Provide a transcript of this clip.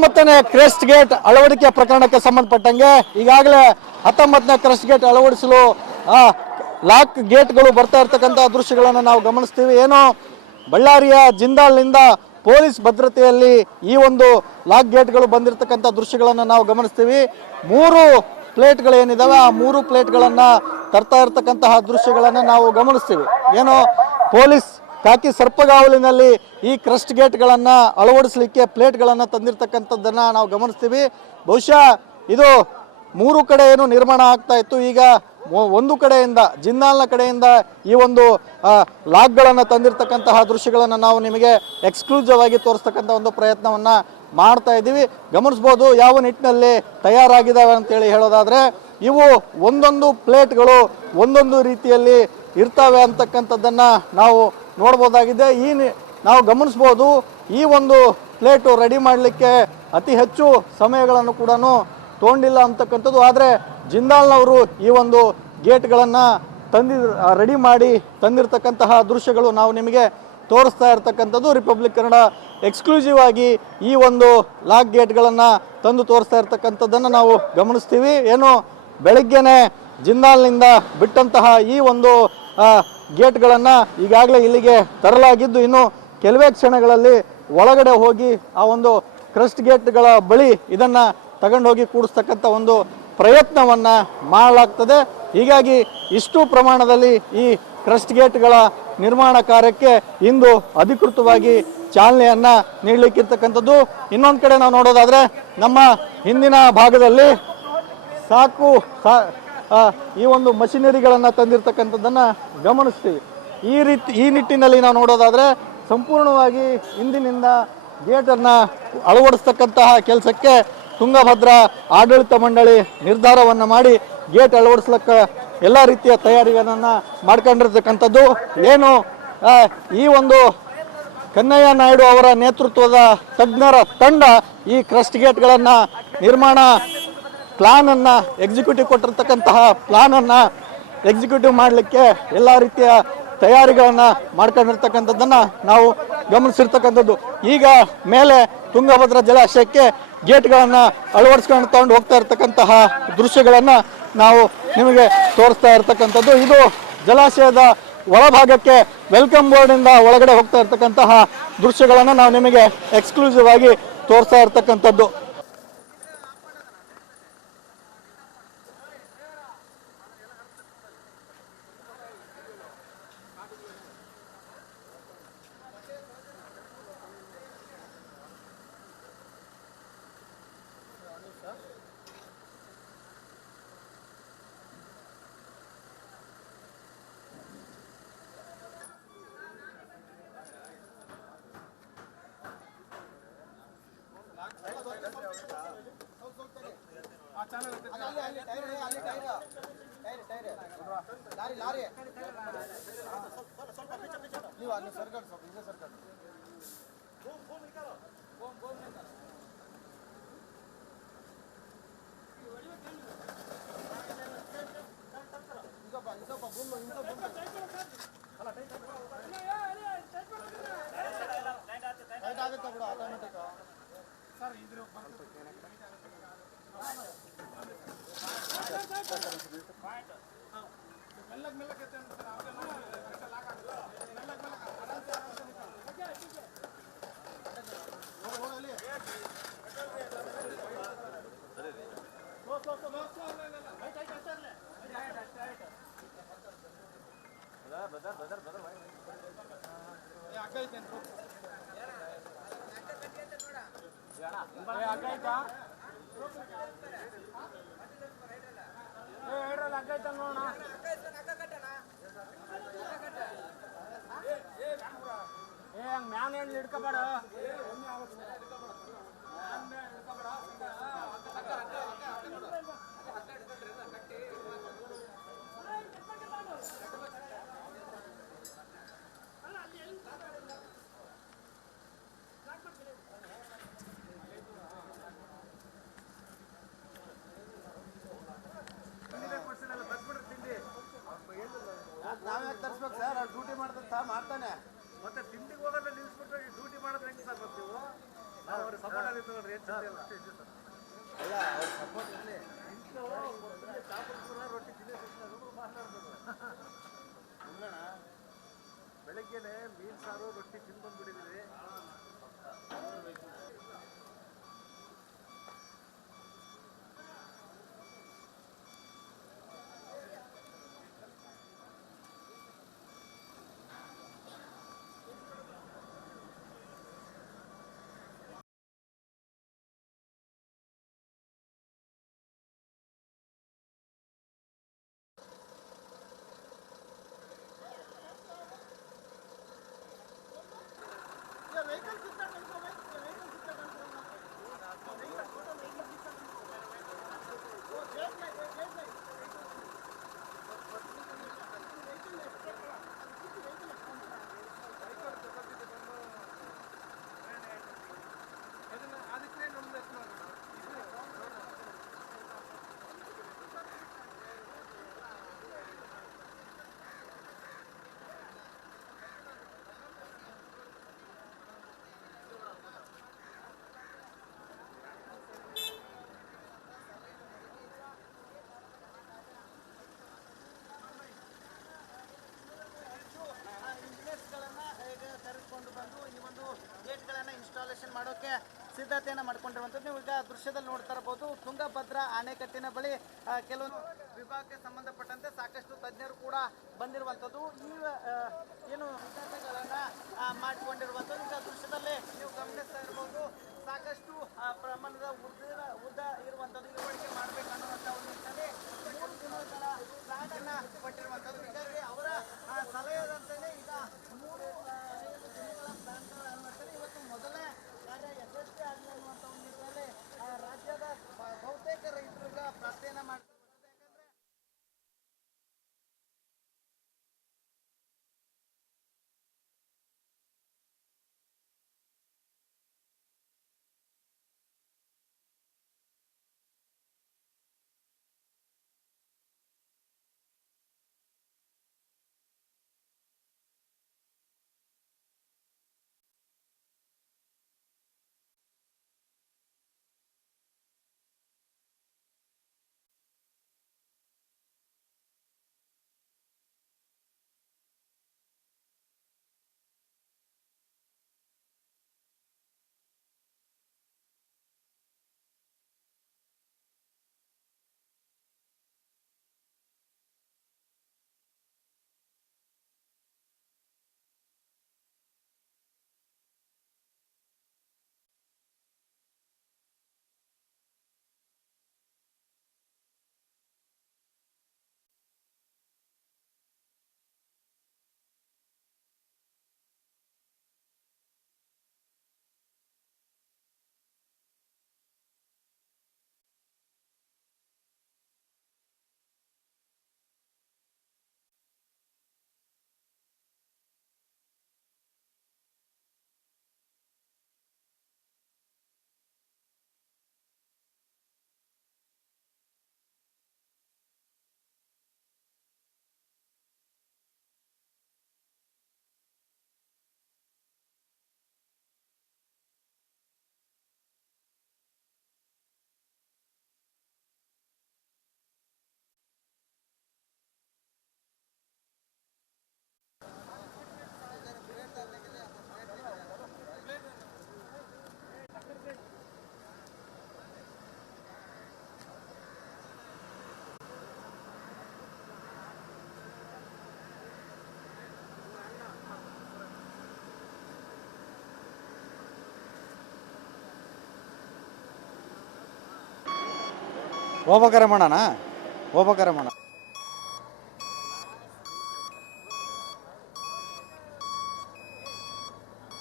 19ನೇ crest gate ಅಳವಡಿಕೆ ಪ್ರಕರಣಕ್ಕೆ ಸಂಬಂಧಪಟ್ಟಂಗೆ ಈಗಾಗಲೇ 19ನೇ ಕ್ರೆಸ್ಟ್ ಗೇಟ್ ಅಳವಡಿಸಲು ಲಾಕ್ ಗೇಟ್ಗಳು ಬರ್ತಾ ಇರ್ತಕ್ಕಂಥ ದೃಶ್ಯಗಳನ್ನು ನಾವು ಗಮನಿಸ್ತೀವಿ. ಏನು ಬಳ್ಳಾರಿಯ ಜಿಂದಾಲ್ನಿಂದ ಪೊಲೀಸ್ ಭದ್ರತೆಯಲ್ಲಿ ಈ ಒಂದು ಲಾಕ್ ಗೇಟ್ಗಳು ಬಂದಿರತಕ್ಕಂಥ ದೃಶ್ಯಗಳನ್ನು ನಾವು ಗಮನಿಸ್ತೀವಿ. 3 ಪ್ಲೇಟ್ಗಳು ಏನಿದಾವೆ ಆ 3 ಪ್ಲೇಟ್ಗಳನ್ನು ತರ್ತಾ ಇರ್ತಕ್ಕಂತಹ ದೃಶ್ಯಗಳನ್ನು ನಾವು ಗಮನಿಸ್ತೀವಿ. ಏನು ಪೊಲೀಸ್ ಕಾಕಿ ಸರ್ಪಗಾವಲಿನಲ್ಲಿ ಈ ಕ್ರಸ್ಟ್ ಗೇಟ್ಗಳನ್ನು ಅಳವಡಿಸಲಿಕ್ಕೆ ಪ್ಲೇಟ್ಗಳನ್ನು ತಂದಿರತಕ್ಕಂಥದ್ದನ್ನು ನಾವು ಗಮನಿಸ್ತೀವಿ. ಬಹುಶಃ ಇದು 3 ಕಡೆ ಏನು ನಿರ್ಮಾಣ ಆಗ್ತಾ ಇತ್ತು, ಈಗ ಒಂದು ಕಡೆಯಿಂದ ಜಿಂದಾಲ್ನ ಕಡೆಯಿಂದ ಈ ಒಂದು ಲಾಕ್ಗಳನ್ನು ತಂದಿರತಕ್ಕಂತಹ ದೃಶ್ಯಗಳನ್ನು ನಾವು ನಿಮಗೆ ಎಕ್ಸ್ಕ್ಲೂಸಿವ್ ಆಗಿ ತೋರಿಸ್ತಕ್ಕಂಥ ಒಂದು ಪ್ರಯತ್ನವನ್ನು ಮಾಡ್ತಾ ಇದ್ದೀವಿ. ಗಮನಿಸ್ಬೋದು ಯಾವ ನಿಟ್ಟಿನಲ್ಲಿ ತಯಾರಾಗಿದ್ದಾವೆ ಅಂತೇಳಿ ಹೇಳೋದಾದರೆ ಇವು ಒಂದೊಂದು ಪ್ಲೇಟ್ಗಳು ಒಂದೊಂದು ರೀತಿಯಲ್ಲಿ ಇರ್ತವೆ ಅಂತಕ್ಕಂಥದ್ದನ್ನು ನಾವು ನೋಡ್ಬೋದಾಗಿದೆ. ನಾವು ಗಮನಿಸ್ಬೋದು ಈ ಒಂದು ಪ್ಲೇಟು ರೆಡಿ ಮಾಡಲಿಕ್ಕೆ ಅತಿ ಹೆಚ್ಚು ಸಮಯಗಳನ್ನು ಕೂಡ ತೊಗೊಂಡಿಲ್ಲ ಅಂತಕ್ಕಂಥದ್ದು. ಆದರೆ ಜಿಂದಾಲ್ನವರು ಈ ಒಂದು ಗೇಟ್ಗಳನ್ನು ರೆಡಿ ಮಾಡಿ ತಂದಿರತಕ್ಕಂತಹ ದೃಶ್ಯಗಳು ನಾವು ನಿಮಗೆ ತೋರಿಸ್ತಾ ಇರ್ತಕ್ಕಂಥದ್ದು. ರಿಪಬ್ಲಿಕ್ ಕನ್ನಡ ಎಕ್ಸ್ಕ್ಲೂಸಿವ್ ಆಗಿ ಈ ಒಂದು ಲಾಕ್ ಗೇಟ್ಗಳನ್ನು ತಂದು ತೋರಿಸ್ತಾ ಇರ್ತಕ್ಕಂಥದ್ದನ್ನು ನಾವು ಗಮನಿಸ್ತೀವಿ. ಏನು ಬೆಳಗ್ಗೆನೆ ಜಿಂದಾಲ್ನಿಂದ ಬಿಟ್ಟಂತಹ ಈ ಒಂದು ಗೇಟ್ಗಳನ್ನು ಈಗಾಗಲೇ ಇಲ್ಲಿಗೆ ತರಲಾಗಿದ್ದು, ಇನ್ನು ಕೆಲವೇ ಕ್ಷಣಗಳಲ್ಲಿ ಒಳಗಡೆ ಹೋಗಿ ಆ ಒಂದು ಕ್ರಸ್ಟ್ ಗೇಟ್ಗಳ ಬಳಿ ಇದನ್ನು ತಗೊಂಡೋಗಿ ಕೂಡಿಸ್ತಕ್ಕಂಥ ಒಂದು ಪ್ರಯತ್ನವನ್ನು ಮಾಡಲಾಗ್ತದೆ. ಹೀಗಾಗಿ ಇಷ್ಟು ಪ್ರಮಾಣದಲ್ಲಿ ಈ ಕ್ರಸ್ಟ್ ಗೇಟ್ಗಳ ನಿರ್ಮಾಣ ಕಾರ್ಯಕ್ಕೆ ಇಂದು ಅಧಿಕೃತವಾಗಿ ಚಾಲನೆಯನ್ನು ನೀಡಲಿಕ್ಕಿರ್ತಕ್ಕಂಥದ್ದು. ಇನ್ನೊಂದು ಕಡೆ ನಾವು ನೋಡೋದಾದರೆ ನಮ್ಮ ಹಿಂದಿನ ಭಾಗದಲ್ಲಿ ಈ ಒಂದು ಮಷಿನರಿಗಳನ್ನು ತಂದಿರತಕ್ಕಂಥದ್ದನ್ನು ಗಮನಿಸ್ತೀವಿ. ಈ ನಿಟ್ಟಿನಲ್ಲಿ ನಾವು ನೋಡೋದಾದರೆ ಸಂಪೂರ್ಣವಾಗಿ ಇಂದಿನಿಂದ ಗೇಟನ್ನು ಅಳವಡಿಸ್ತಕ್ಕಂತಹ ಕೆಲಸಕ್ಕೆ ತುಂಗಭದ್ರಾ ಆಡಳಿತ ಮಂಡಳಿ ನಿರ್ಧಾರವನ್ನು ಮಾಡಿ ಗೇಟ್ ಅಳವಡಿಸ್ಲಿಕ್ಕೆ ಎಲ್ಲ ರೀತಿಯ ತಯಾರಿಗಳನ್ನು ಮಾಡ್ಕೊಂಡಿರ್ತಕ್ಕಂಥದ್ದು. ಏನು ಈ ಒಂದು ಕನ್ನಯ್ಯ ನಾಯ್ಡು ಅವರ ನೇತೃತ್ವದ ತಜ್ಞರ ತಂಡ ಈ ಕ್ರಸ್ಟ್ ಗೇಟ್ಗಳನ್ನು ನಿರ್ಮಾಣ ಪ್ಲಾನನ್ನು ಎಕ್ಸಿಕ್ಯೂಟಿವ್ ಕೊಟ್ಟಿರ್ತಕ್ಕಂತಹ ಪ್ಲಾನನ್ನು ಎಕ್ಸಿಕ್ಯೂಟಿವ್ ಮಾಡಲಿಕ್ಕೆ ಎಲ್ಲ ರೀತಿಯ ತಯಾರಿಗಳನ್ನು ಮಾಡ್ಕೊಂಡಿರ್ತಕ್ಕಂಥದ್ದನ್ನು ನಾವು ಗಮನಿಸಿರ್ತಕ್ಕಂಥದ್ದು. ಈಗ ಮೇಲೆ ತುಂಗಭದ್ರಾ ಜಲಾಶಯಕ್ಕೆ ಗೇಟ್ಗಳನ್ನು ಅಳವಡಿಸ್ಕೊಂಡು ತಗೊಂಡು ಹೋಗ್ತಾ ಇರ್ತಕ್ಕಂತಹ ದೃಶ್ಯಗಳನ್ನು ನಾವು ನಿಮಗೆ ತೋರಿಸ್ತಾ ಇರ್ತಕ್ಕಂಥದ್ದು. ಇದು ಜಲಾಶಯದ ಒಳಭಾಗಕ್ಕೆ ವೆಲ್ಕಮ್ ಬೋರ್ಡಿಂದ ಒಳಗಡೆ ಹೋಗ್ತಾ ಇರ್ತಕ್ಕಂತಹ ದೃಶ್ಯಗಳನ್ನು ನಾವು ನಿಮಗೆ ಎಕ್ಸ್ಕ್ಲೂಸಿವ್ ಆಗಿ ತೋರಿಸ್ತಾ ಇರ್ತಕ್ಕಂಥದ್ದು. ನಾವೇ ತರಿಸ್ಬೇಕು ಸರ್, ಡ್ಯೂಟಿ ಮಾಡ್ತಾನೆ ಮತ್ತೆ ತಿಂಡಿಗೆ ಹೋಗೋದ್ರೆ ನಿಲ್ಸ್ಬಿಟ್ರೆ ಡ್ಯೂಟಿ ಮಾಡೋದು ಹೆಂಗೆ ಸರ್? ಬೆಳಗ್ಗೆನೆ ಮೀನ್ ಸಾರು ರೊಟ್ಟಿ ತಿಂದು ಬಂದ್ಬಿಟ್ಟಿದ್ದೀವಿ. ಇನ್ಸ್ಟಾಲೇಷನ್ ಮಾಡೋಕೆ ಸಿದ್ಧತೆಯನ್ನು ಮಾಡ್ಕೊಂಡಿರುವಂಥದ್ದು ನೀವು ಈಗ ದೃಶ್ಯದಲ್ಲಿ ನೋಡ್ತಾ ಇರಬಹುದು. ತುಂಗಭದ್ರಾ ಅಣೆಕಟ್ಟಿನ ಬಳಿ ಕೆಲವೊಂದು ವಿಭಾಗಕ್ಕೆ ಸಂಬಂಧಪಟ್ಟಂತೆ ಸಾಕಷ್ಟು ತಜ್ಞರು ಕೂಡ ಬಂದಿರುವಂಥದ್ದು. ಈ ಏನು ಸಿದ್ಧತೆಗಳನ್ನ ಮಾಡಿಕೊಂಡಿರುವಂಥದ್ದು ಈಗ ದೃಶ್ಯದಲ್ಲಿ ನೀವು ಗಮನಿಸ್ತಾ ಇರಬಹುದು. ಸಾಕಷ್ಟು ಪ್ರಮಾಣದ ಉದ್ದ ಇರುವಂಥದ್ದು ಇಳುವರಿಕೆ ಮಾಡಬೇಕನ್ನುವಂಥ ಒಂದು ನಿಟ್ಟಿನಲ್ಲಿ 3 ದಿನಗಳ ಪ್ಲಾನ್ ಅನ್ನ ಕೊಟ್ಟಿರುವಂಥದ್ದು. ಹೀಗಾಗಿ ಅವರ ಸಲಹೆಯಂತೆಯೇ ಈಗ 3 ದಿನಗಳ ಪ್ಲಾನ್ ಮಾಡ್ತಾರೆ. ಇವತ್ತು ಮೊದಲನೇ ಕಾರ್ಯ ಯಶಸ್ವಿ ಆಗಲಿ ಅನ್ನುವಂಥ ಒಂದು ನಿಟ್ಟಿನಲ್ಲಿ ರಾಜ್ಯದ ಬಹುತೇಕ ರೈತರಿಗೆ ಪ್ರಾರ್ಥನೆಯನ್ನ ಮಾಡ್ತಾರೆ. ಹೋಗ್ಬೇಕಾರೆ ಮಾಡೋಣ.